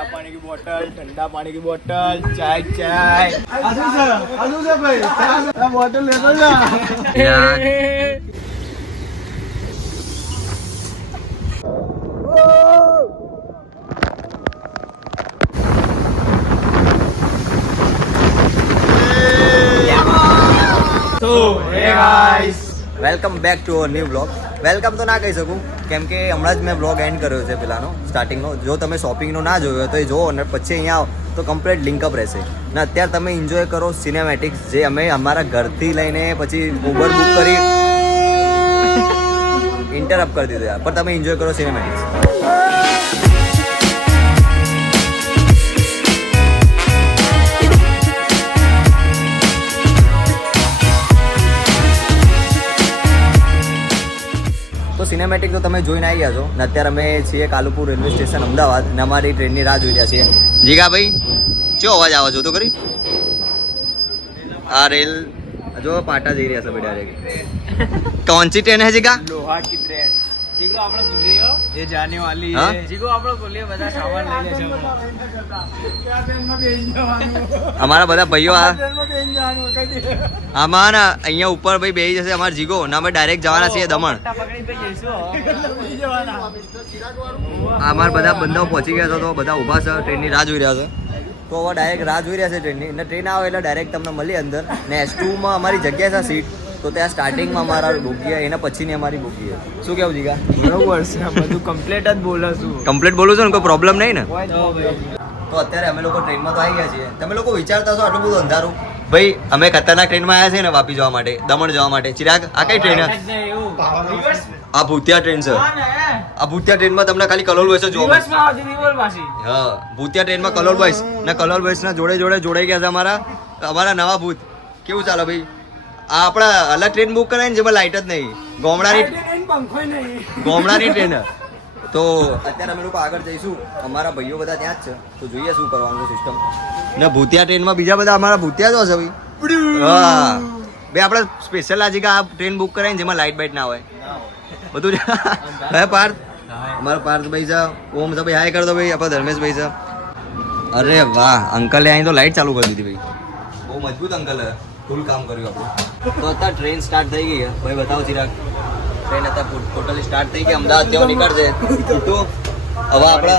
ठंडा पानी की बोतल, ठंडा पानी की बोतल, चाय चाय। आजू से भाई बोतल ले लो ना। तो hey guys welcome back to our new blog. Welcome તો ના કહી શકું કેમ કે હમણાં જ મેં બ્લોગ એન્ડ કર્યો છે પેલાનો સ્ટાર્ટિંગનો. જો તમે શોપિંગનો ના જોયો તો એ જુઓ અને પછી અહીંયા આવો તો કમ્પ્લીટ લિંકઅપ રહેશે. ને અત્યારે તમે એન્જોય કરો સિનેમેટિક્સ, જે અમે અમારા ઘરથી લઈને પછી ઉબર બુક કરી ઇન્ટરપ્ટ કરી દીધું યાર, પણ તમે એન્જોય કરો સિનેમેટિક્સ. તો સિનેમેટિક તો તમે જોઈને આવી ગયા છો ને અત્યારે અમે છીએ કાલુપુર રેલવે સ્ટેશન અમદાવાદ ને અમારી ટ્રેનની રાહ જોઈ રહ્યા છીએ. જીગાભાઈ ચો અવાજ આવે છો તો કરી આ રેલ જો પાટા જઈ રહ્યા છે ભાઈ ડાયરેક્ટ. कौन सी ट्रेन है जीगा? लोहा की ट्रेन। जीगो આપણે ભૂલીયો ये जाने वाली है। जीगो આપણે ભૂલીયો બધા સામાન લઈ લેશે હમણાં। ક્યાં ટ્રેનમાં બેસી જવાનું? અમારા બધા ભાઈઓ આ ટ્રેનમાં બેસી જવાનું કદી આમાં ના અહીંયા ઉપર ભાઈ બેસી જશે અમાર જીગો ને અમે ડાયરેક્ટ જવાના છીએ દમણ. પકડી પે જઈશું બેસી જવાના। અમારા બધા બંધાઓ પહોંચી ગયા તો બધા ઊભા છે, ટ્રેનની રાહ જોઈ રહ્યા છે. તો હવે ડાયરેક્ટ રાહ જોઈ રહ્યા છે ટ્રેનની, અને ટ્રેન આવે એટલે ડાયરેક્ટ તમને મળી અંદર. ને S2માં અમારી જગ્યા છે સીટ, તો ત્યાં સ્ટાર્ટિંગમાં અમારા બોગી એના પછીની અમારી બોગી. શું કેવું જીગા? બરોબર છે, બધું કમ્પ્લીટ જ બોલું છું। કમ્પ્લીટ બોલું છું ને, કોઈ પ્રોબ્લેમ નહીં ને? તો તો અત્યારે અમે લોકો ટ્રેનમાં તો આવી ગયા છીએ. તમે લોકો વિચારતા છો આટલું બધું અંધારું? ભાઈ અમે ખતરનાક ટ્રેનમાં આવ્યા છીએ ને વાપી જવા માટે, દમણ જવા માટે. ચિરાગ આ કઈ ટ્રેન? આ ભૂતિયા ટ્રેન છે. આ ભૂતિયા ટ્રેનમાં તમને ખાલી કલોલ બોયસ જ જોવા મળશે. હા, ભૂતિયા ટ્રેનમાં કલોલ બોયસ ને કલોલ બોયસ ના જોડે જોડે જોડાઈ ગયા છે અમારા નવા ભૂત. કેવું ચાલે ભાઈ? આ આપણા અલગ ટ્રેન બુક કરાય ને જેમાં લાઇટ જ નહીં, ગોમડાની ટ્રેન. તો અત્યારે અમે લોકો આગળ જઈશું, અમારા ભાઈઓ બધા ત્યાં જ છે, તો જોઈએ શું કરવાનું સિસ્ટમ. ને ભૂતિયા ટ્રેનમાં બીજા બધા અમારા ભૂતિયા જ હશે ભાઈ. હા ભાઈ, આપણે સ્પેશિયલ આજે આ ટ્રેન બુક કરાય ને જેમાં લાઇટ બાઇટ ના હોય બધું. હે પાર્થ, અમારા પાર્થભાઈ છે. ઓમ છે ભાઈ, હાય કર દો ભાઈ. આપણા ધર્મેશભાઈ છે. અરે વાહ, અંકલે અહીં તો લાઇટ ચાલુ કરી દીધી ભાઈ. બહુ મજબૂત અંકલ, ફૂલ કામ કર્યું આપણું. તો અત્યારે ટ્રેન સ્ટાર્ટ થઈ ગઈ ભાઈ. બતાવો ચિરાગ, ટ્રેન અત્યારે ટોટલી સ્ટાર્ટ થઈ ગઈ. અમદાવાદ જેવો નીકળશે તો હવે આપણે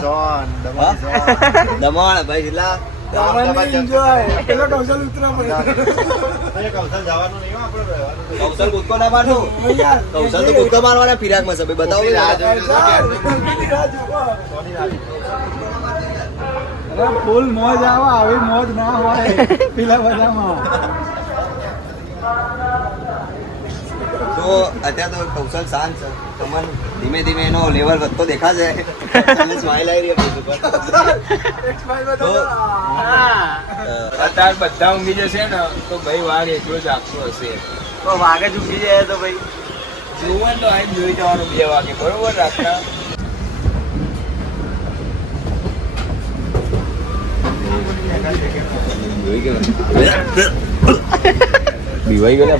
દમણ ભાઈ જિલ્લા કૌશલ કૂદકો ના મારતો. કૌશલ તો કૂદકો મારવાના ફિરાકમાં છે ભાઈ. બતાવો ફૂલ મોજ આવે, આવી મોજ ના હોય પેલા બધામાં. તો અત્યારે તો કૌશલ શાંત છે. તમને ધીમે ધીમે એનો લેવલ વધતો દેખાશે. સ્માઈલ આવી રહી છે. અત્યારે બધા ઊંઘી જશે ને તો ભાઈ વાઘ એટલો જ આખો હશે. તો વાઘ જ ઊંઘી જાય તો ભાઈ જોવું તો આઈ જોઈ જવાનું 2 વાગે બરોબર રાતના. બીવાઈ ગયેલા.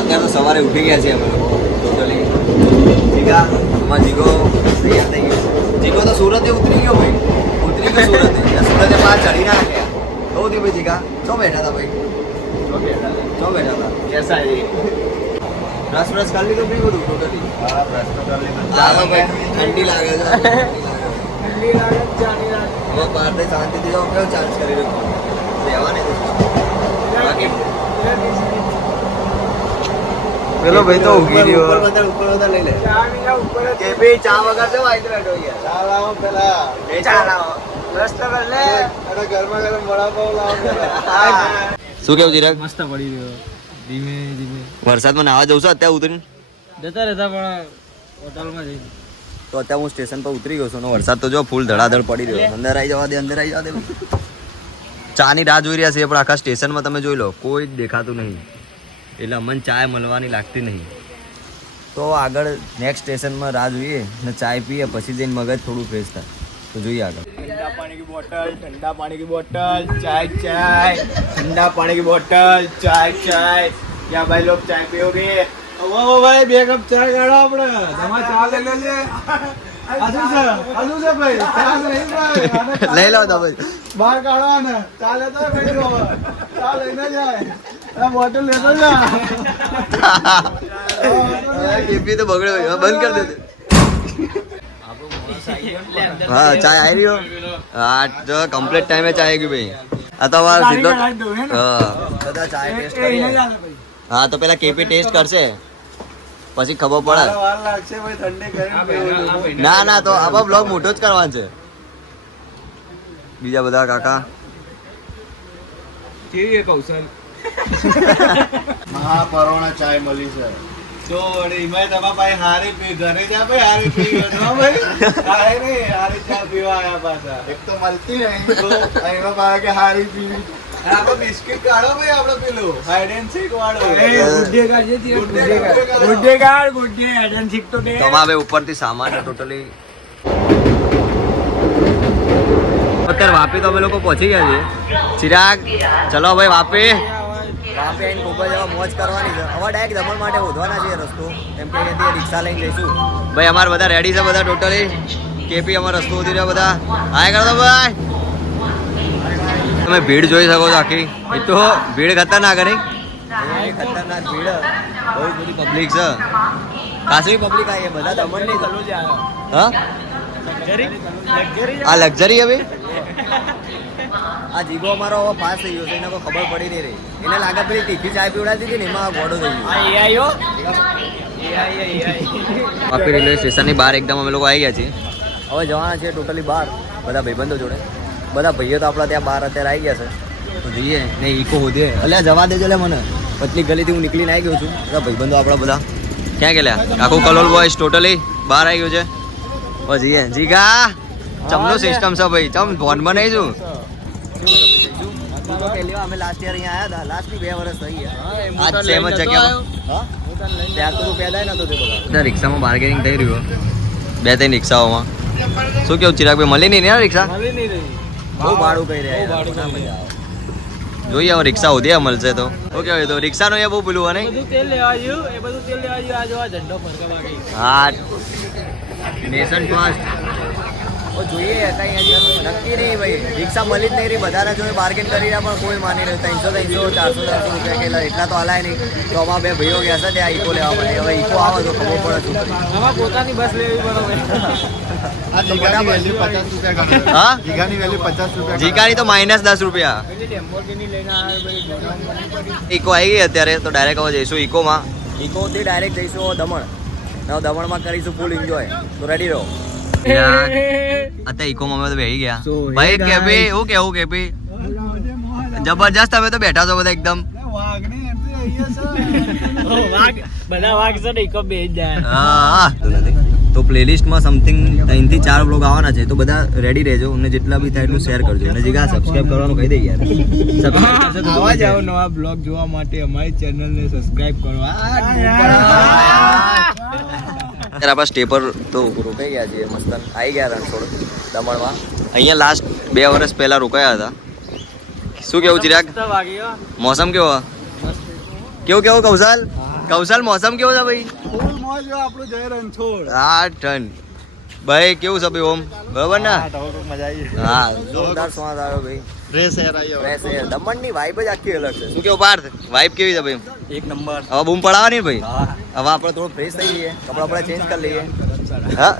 અત્યારે તો સવારે ઉઠી ગયા છે અમે લોકો ટોટલી. જીગા અમારા જીગો તૈયાર થઈ ગયો. જીગો તો સુરતે ઉતરી ગયો ભાઈ, ઉતરી ગયો સુરતે. સુરતે પાર ચડી ના ગયા. બહુ દી ભાઈ. જીગા શું બેઠા હતા ભાઈ? શું બેઠા હતા? કેસા છે? રસ ખાલી તો ભાઈ બધું ટોટલી. હા, રસ તો ખાલી. ઠંડી લાગે છે. હવે બહારથી શાંતિથી જાઓ. કેવો ચાર્જ કરી રહ્યો રહેવા નહીં બાકી પેલો ભાઈ તો ઊંઘી રહ્યો. ઉપર બધા લઈ લે. કે ભાઈ ચા વગર જવા આવી બેઠો યાર. ચા લાવો પેલા. ચા લાવો. રસ્તો પર લે. અરે ગરમા ગરમ વડાપાવ લાવો પેલા. શું કેવું ચિરાગ? મસ્ત પડી રહ્યો. ધીમે ધીમે વરસાદમાં નાવા જવું છે અત્યારે ઉતરીને? જતા રહેતા પણ હોટલમાં જઈને. તો અત્યારે હું સ્ટેશન પર ઉતરી ગયો છું. વરસાદ તો જો ફૂલ ધડાધડ પડી રહ્યો. અંદર આવી જવા દે, અંદર આવી જવા દે. ચાની રાહ જોઈ રહ્યા છીએ પણ આખા સ્ટેશનમાં તમે જોઈ લો કોઈ જ દેખાતું નહીં, એટલે અમને ચાય મળવાની લાગતી નહીં. તો આગળ નેક્સ્ટ સ્ટેશનમાં રાહ જોઈએ ને ચાય પીએ પછી જઈને મગજ થોડું ફ્રેશ થાય. તો જોઈએ આગળ. ठंडा पानी की बोतल, ठंडा पानी की बोतल, चाय चाय, ठंडा पानी की बोतल, चाय चाय. क्या भाई लोग चाय पियोगे? ओ भाई બે કપ ચાય કાઢો આપણે. તમારે ચા લઈ લેજે. આજુ છે ભાઈ. ચા નહીં ભાઈ. લઈ લો તો ભાઈ. બહાર કાઢો ને. ચા લેતો ભાઈ તો. ચા લઈને જાય. આ બોટલ લેતો જા. કેપી તો બગડ્યો, બંધ કરી દે. હા ચાય આવી રહ્યો. હા તો કમ્પ્લીટ ટાઈમે ચાય આવી ગઈ ભાઈ. આ તો અમારો સીધો બધા ચાય ટેસ્ટ કરીએ. હા તો પેલા કેપી ટેસ્ટ કરશે પછી ખબર પડે. વાર લાગશે ભાઈ ઠંડી કરીને. ના ના તો આવા બ્લોગ મોટો જ કરવાનો છે. બીજા બધા કાકા કેવી છે કૌશલ? મહાપરોણા ચાય મળી છે. તો એમાં તમારા ભાઈ હારી પી ઘરે જા ભાઈ હારી પી ગયો ભાઈ. કાંઈ નહીં હારી ચા પીવા આયા પાછા. એક તો મળતી નહીં તો એનો ભાઈ કે હારી પીવી. આપણે બિસ્કિટ કાઢો ભાઈ આપણે પેલું હાઈડ એન્ડ સીક વાળો. તમારે ઉપરથી સામાન ટોટલી અત્યારે વાપી તો અમે લોકો પહોંચી ગયા છીએ. ચિરાગ ચલો ભાઈ વાપી. વાપી આવીને ખૂબ જ મોજ કરવાની છે. હવે ડાયરેક્ટ દમણ માટે શોધવાના છે રસ્તો, કેમ કે અહીંયાથી રિક્ષા લઈને જઈશું. ભાઈ અમારે બધા રેડી છે બધા ટોટલી. કેપી અમારો રસ્તો ઉધી રહ્યો બધા. હાય કરતો ભાઈ. તમે ભીડ જોઈ શકો છો આખી. એ તો ભીડ ખતરનાક નહીં? ખતરનાક ભીડ, બહુ બધી પબ્લિક છે. ખાસી પબ્લિક આવી બધા દમણની. હા આ લક્ઝરી હવે આ જીગો અમારો હવે પાસ થઈ ગયો છે, એને કોઈ ખબર પડી નહીં રહી. એને લાગે પેલી તીખી ચાય પીવડાતી હતી ને એમાં ગોડો થઈ ગયો. વાપી રેલવે સ્ટેશનની બહાર એકદમ અમે લોકો આવી ગયા છીએ. હવે જવાના છીએ ટોટલી બહાર બધા ભાઈબંધો જોડે. બધા ભાઈઓ તો આપણા ત્યાં બહાર અત્યારે આવી ગયા છે. તો જઈએ ને ઈકો હોદે અલ્યા જવા દેજો લે મને. પતલી ગલીથી હું નીકળીને આવી ગયો છું. બધા ભાઈબંધો આપણા બધા ક્યાં ગયેલા? આખું કલોલ બોયસ ટોટલી બહાર આવી ગયું છે. હવે જઈએ. જીગા ચમનો સિસ્ટમ છે ભાઈ. ચમ ભોનમાં નહીં છું. અમે લાસ્ટ યર અહીંયા આવ્યા હતા. લાસ્ટની 2 વર્ષ થઈ ગયા. આજ સેમ જ જગ્યામાં. હા ત્યાં તો પેદા નતો તે બધા. રિક્ષામાં બાર્ગેનિંગ થઈ રહ્યું 2-3 રિક્ષાઓમાં. શું કેવું ચિરાગભાઈ? મળી નહીં ને રિક્ષા? બહુ ભાડું કહી રહ્યા. જોઈએ હવે રિક્ષા ઉધ્યા મળશે તો ઓકે. હવે તો રિક્ષાનો એ બહુ પેલું હોય નહીં. હા નેશન ફાસ્ટ જોઈએ. કઈ હજી નક્કી નહીં ભાઈ. રિક્ષા મળી જ નહીં રહી. બધાના જોડે બાર્ગેન કરી રહ્યા પણ કોઈ માની રહ્યું. 300 400 રૂપિયા કેલા એટલા તો હલાય નહીં. તો અમારા 2 ભાઈઓ ગયા છે ત્યાં ઈકો લેવા માટે. હવે ઈકો આવે તો ખબર પડે શું કરીએ. પોતાની બસ લેવી બરોબર. આ જીગાની વેલ્યુ 50 રૂપિયા કરે. હા જીગાની વેલ્યુ 50 રૂપિયા. જીકાની તો -10 રૂપિયા. ઈકો આવી ગઈ અત્યારે તો ડાયરેક્ટ હવે જઈશું ઈકોમાં. ઈકોથી ડાયરેક્ટ જઈશું દમણ. હવે દમણમાં કરીશું ફૂલ એન્જોય. તો રેડી રહો. અત્યારે ઈકોમાં અમે તો બેસી ગયા ભાઈ. કેપી હું કેવું કેપી જબરજસ્ત. તમે તો બેઠા છો બધા એકદમ. તો પ્લેલિસ્ટમાં સમથિંગ 3 થી 4 બ્લોગ આવવાના છે. તો બધા રેડી રહેજો અને જેટલા બી થાય એટલું શેર કરજો. અને જીગા સબસ્ક્રાઇબ કરવાનું કહી દે યાર. આવા જાવ નવા બ્લોગ જોવા માટે અમારી ચેનલને સબસ્ક્રાઇબ કરો. અત્યારે આપણા સ્ટે પર તો રોકાઈ ગયા છીએ. મસ્ત આવી ગયા રણછોડ દમણમાં. અહીંયા લાસ્ટ 2 વર્ષ પહેલા રોકાયા હતા. શું કેવું ચિરાગ? મોસમ કેવો? કેવું કૌશલ? કૌશલ મોસમ કેવો છે ભાઈ? ફૂલ મોજ આપણું જય રણછોડ. હા ઠંડ ભાઈ કેવું છે ભાઈ? ઓમ બરાબર ને? મજા આવી. હા જોરદાર સ્વાદ આવ્યો ભાઈ. ફ્રેશ એર આવ્યો. Fresh air. દમણની વાઇબ જ આખી અલગ છે. શું કેવું પાર્થ? વાઇબ કેવી છે ભાઈ? એક નંબર. હવે બૂમ પડાવવાની ભાઈ. હવે આપણે થોડું ફ્રેશ થઈ જઈએ. કપડા આપણે ચેન્જ કરી લઈએ. હા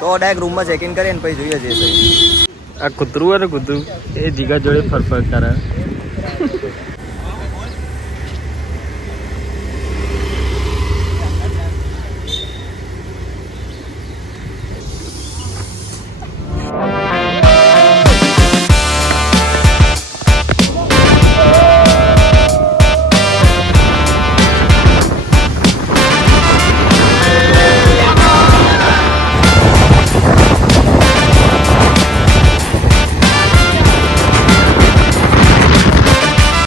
તો ડાયરેક્ટ રૂમમાં ચેક ઇન કરીએ ને પછી જોઈએ જઈએ. આ કૂતરું હોય ને કૂતરું એ જીગા જોડે ફરફર કરે.